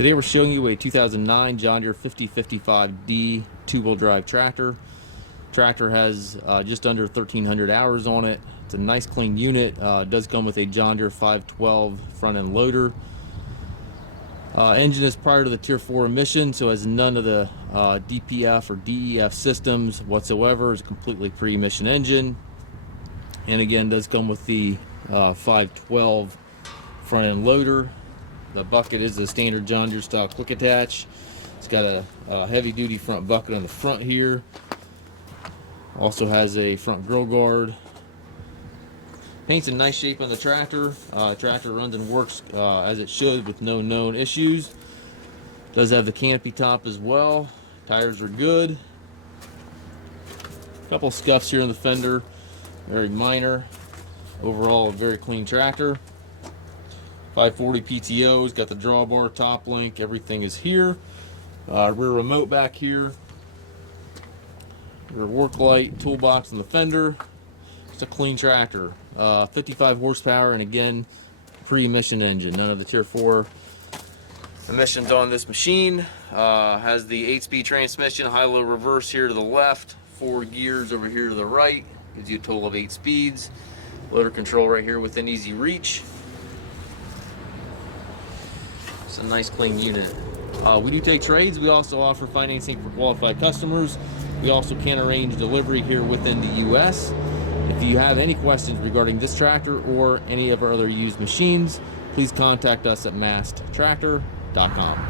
Today we're showing you a 2009 John Deere 5055D two-wheel drive tractor. Tractor has just under 1,300 hours on it. It's a nice clean unit. It does come with a John Deere 512 front-end loader. Engine is prior to the Tier 4 emission, so has none of the DPF or DEF systems whatsoever. It's a completely pre-emission engine. And again, does come with the 512 front-end loader. The bucket is the standard John Deere style quick attach. It's got a heavy duty front bucket on the front here. Also has a front grill guard. Paint's in nice shape on the tractor. Tractor runs and works as it should with no known issues. Does have the canopy top as well. Tires are good. A couple scuffs here in the fender, very minor. Overall, a very clean tractor. 540 PTOs, got the drawbar, top link, everything is here. Rear remote back here. Rear work light, toolbox in the fender. It's a clean tractor. 55 horsepower, and again, pre-emission engine. None of the Tier 4 emissions on this machine. Has the 8-speed transmission, high-low reverse here to the left, 4 gears over here to the right. Gives you a total of 8 speeds. Loader control right here within easy reach. It's a nice clean unit. We do take trades. We also offer financing for qualified customers. We also can arrange delivery here within the US. If you have any questions regarding this tractor or any of our other used machines, please contact us at masttractor.com.